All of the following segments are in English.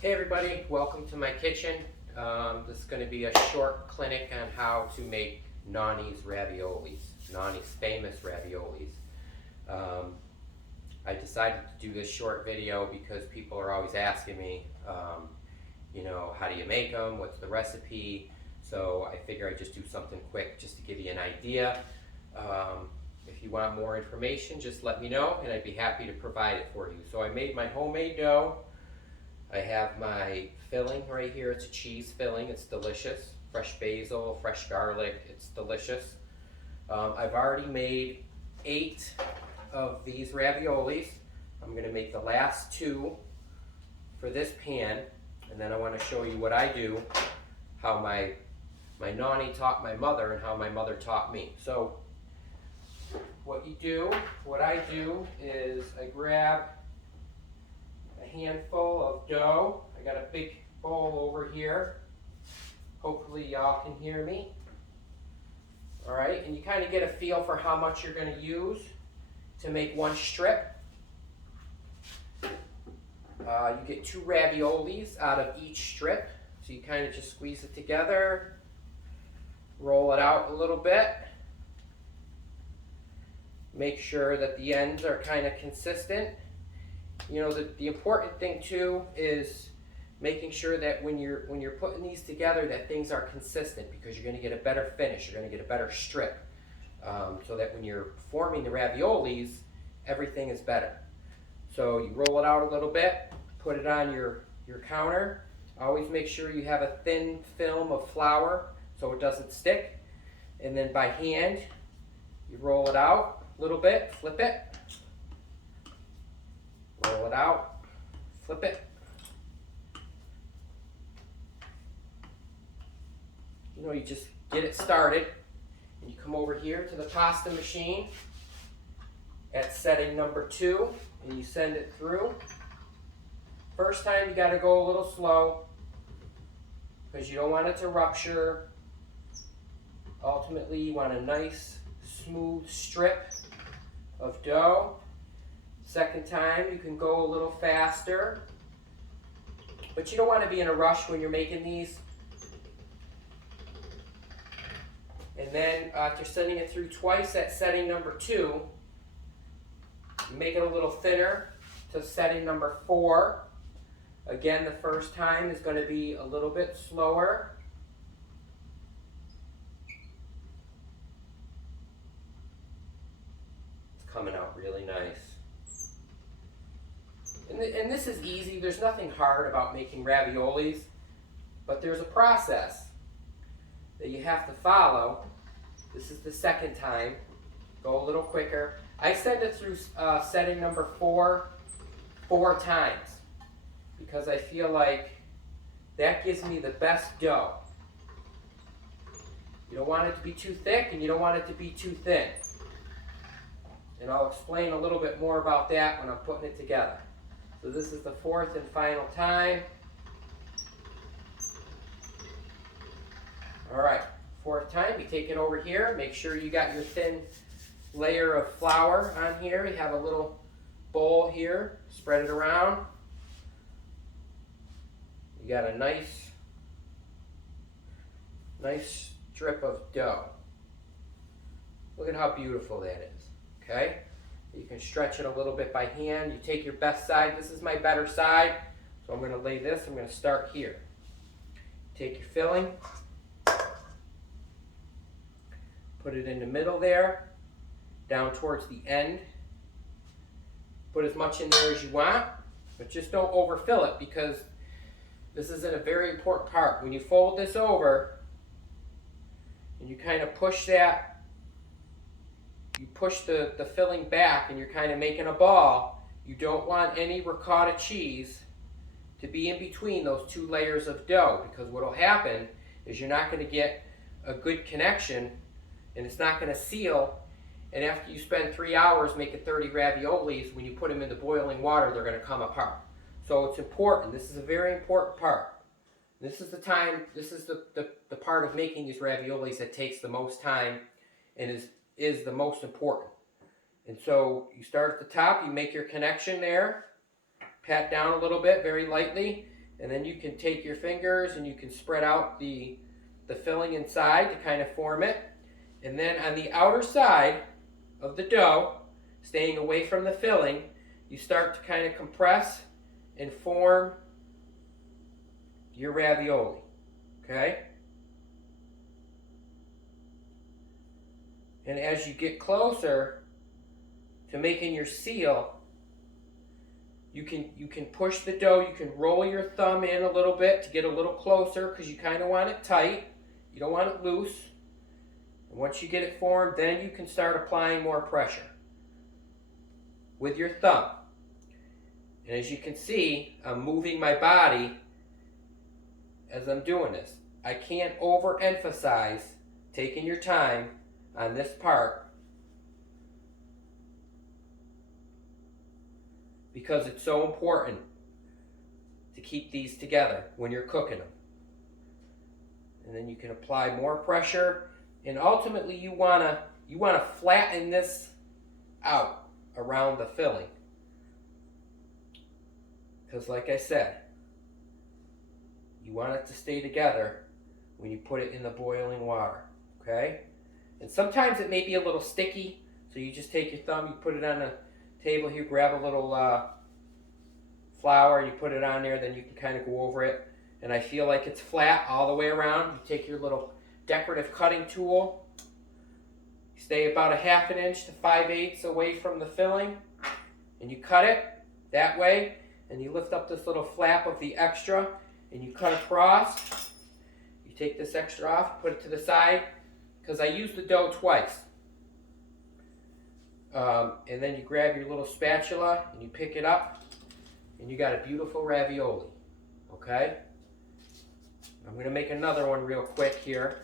Hey everybody, welcome to my kitchen. This is going to be a short clinic on how to make nonni's raviolis, nonni's famous raviolis. Um, I decided to do this short video because people are always asking me, how do you make them, what's the recipe? So I figure I'd just do something quick just to give you an idea. If you want more information, just let me know and I'd be happy to provide it for you. So I made my homemade dough. I have my filling right here. It's a cheese filling. It's delicious. Fresh basil, fresh garlic. It's delicious. I've already made 8 of these raviolis. I'm going to make the last 2 for this pan, and then I want to show you what I do, how my nonni taught my mother and how my mother taught me. So what I do is I grab a handful of dough. I got a big bowl over here. Hopefully y'all can hear me. All right, and you kind of get a feel for how much you're going to use to make one strip. You get 2 raviolis out of each strip. So you kind of just squeeze it together, roll it out a little bit. Make sure that the ends are kind of consistent. You know, the important thing too is making sure that when you're putting these together that things are consistent, because you're going to get a better finish, you're going to get a better strip, so that when you're forming the raviolis, everything is better. So you roll it out a little bit, put it on your counter. Always make sure you have a thin film of flour so it doesn't stick, and then by hand you roll it out a little bit, flip it, roll it out, flip it. You just get it started, and you come over here to the pasta machine at setting number 2, and you send it through. First time you got to go a little slow because you don't want it to rupture. Ultimately, you want a nice smooth strip of dough. Second time you can go a little faster, but you don't want to be in a rush when you're making these. And then after sending it through twice at setting number 2, you make it a little thinner to setting number 4. Again, the first time is going to be a little bit slower. It's coming out really nice. And this is easy. There's nothing hard about making raviolis, but there's a process that you have to follow. This is the second time. Go a little quicker. I send it through setting number 4 times because I feel like that gives me the best dough. You don't want it to be too thick and you don't want it to be too thin. And I'll explain a little bit more about that when I'm putting it together. So this is the 4th and final time. All right, 4th time, you take it over here. Make sure you got your thin layer of flour on here. You have a little bowl here. Spread it around. You got a nice strip of dough. Look at how beautiful that is, okay? You can stretch it a little bit by hand. You take your best side. This is my better side. So I'm going to lay this. I'm going to start here. Take your filling. Put it in the middle there. Down towards the end. Put as much in there as you want. But just don't overfill it because this is a very important part. When you fold this over and you kind of push that, you push the filling back and you're kind of making a ball, you don't want any ricotta cheese to be in between those 2 layers of dough, because what will happen is you're not going to get a good connection and it's not going to seal, and after you spend 3 hours making 30 raviolis, when you put them in the boiling water, they're going to come apart. So it's important. This is a very important part. This is the time, this is the part of making these raviolis that takes the most time and is the most important. And so you start at the top, you make your connection there, pat down a little bit very lightly, And then you can take your fingers and you can spread out the filling inside to kind of form it. And then on the outer side of the dough, staying away from the filling, you start to kind of compress and form your ravioli. Okay? And as you get closer to making your seal, you can push the dough, you can roll your thumb in a little bit to get a little closer because you kind of want it tight. You don't want it loose. And once you get it formed, then you can start applying more pressure with your thumb. And as you can see, I'm moving my body as I'm doing this. I can't overemphasize taking your time on this part because it's so important to keep these together when you're cooking them. And then you can apply more pressure, and ultimately you wanna flatten this out around the filling. Because like I said, you want it to stay together when you put it in the boiling water, okay? And sometimes it may be a little sticky, so you just take your thumb, you put it on a table here, grab a little flour, you put it on there, then you can kind of go over it. And I feel like it's flat all the way around. You take your little decorative cutting tool, you stay about 1/2 inch to 5/8 away from the filling, and you cut it that way, and you lift up this little flap of the extra, and you cut across. You take this extra off, put it to the side, because I use the dough twice. And then you grab your little spatula, and you pick it up, and you got a beautiful ravioli, okay? I'm going to make another one real quick here.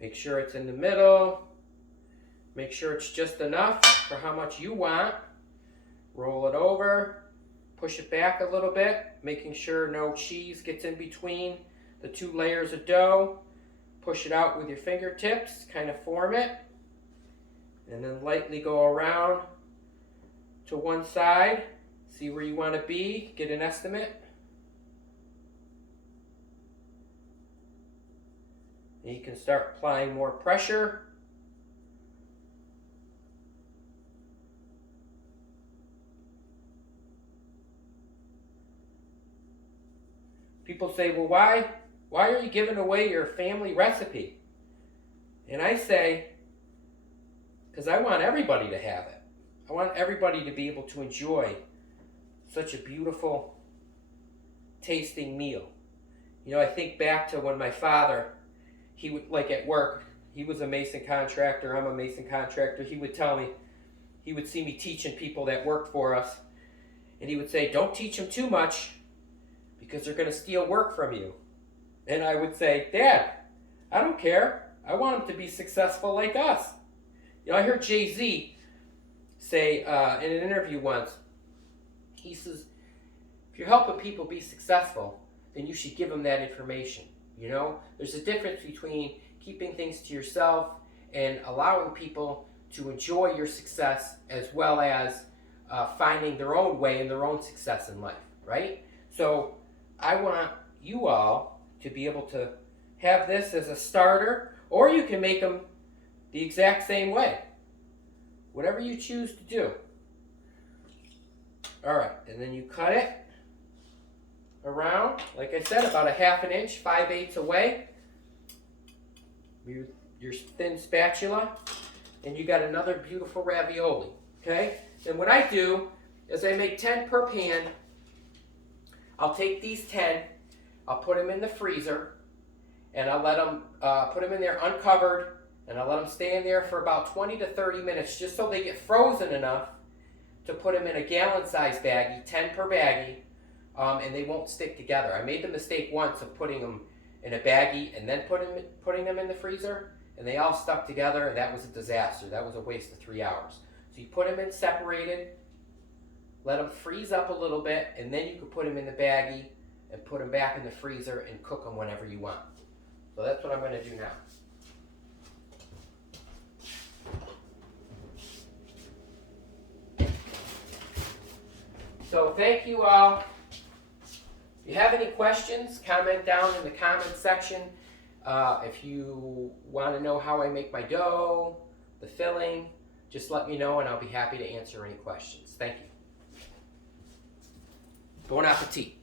Make sure it's in the middle. Make sure it's just enough for how much you want. Roll it over. Push it back a little bit, making sure no cheese gets in between the 2 layers of dough. Push it out with your fingertips, kind of form it. And then lightly go around to one side. See where you want to be, get an estimate. And you can start applying more pressure. People say, well, why are you giving away your family recipe? And I say, because I want everybody to have it. I want everybody to be able to enjoy such a beautiful tasting meal. You know, I think back to when my father, he would, like at work, he was a mason contractor, I'm a mason contractor. He would tell me, he would see me teaching people that worked for us, and he would say, don't teach them too much because they're going to steal work from you. And I would say, Dad, I don't care. I want them to be successful like us. You know, I heard Jay-Z say in an interview once, he says, if you're helping people be successful, then you should give them that information. You know, there's a difference between keeping things to yourself and allowing people to enjoy your success as well as finding their own way and their own success in life, right? So I want you all to be able to have this as a starter, or you can make them the exact same way. Whatever you choose to do. All right, and then you cut it around, like I said, about 1/2 inch, 5/8 away. Your thin spatula, and you got another beautiful ravioli, okay? And what I do is I make 10 per pan. I'll take these 10, I'll put them in the freezer, and I'll let them, put them in there uncovered, and I'll let them stay in there for about 20 to 30 minutes, just so they get frozen enough to put them in a gallon-sized baggie, 10 per baggie, and they won't stick together. I made the mistake once of putting them in a baggie and then putting them in the freezer, and they all stuck together, and that was a disaster. That was a waste of 3 hours. So you put them in separated, let them freeze up a little bit, and then you can put them in the baggie and put them back in the freezer and cook them whenever you want. So that's what I'm going to do now. So thank you all. If you have any questions, comment down in the comment section. If you want to know how I make my dough, the filling, just let me know and I'll be happy to answer any questions. Thank you. Bon appetit.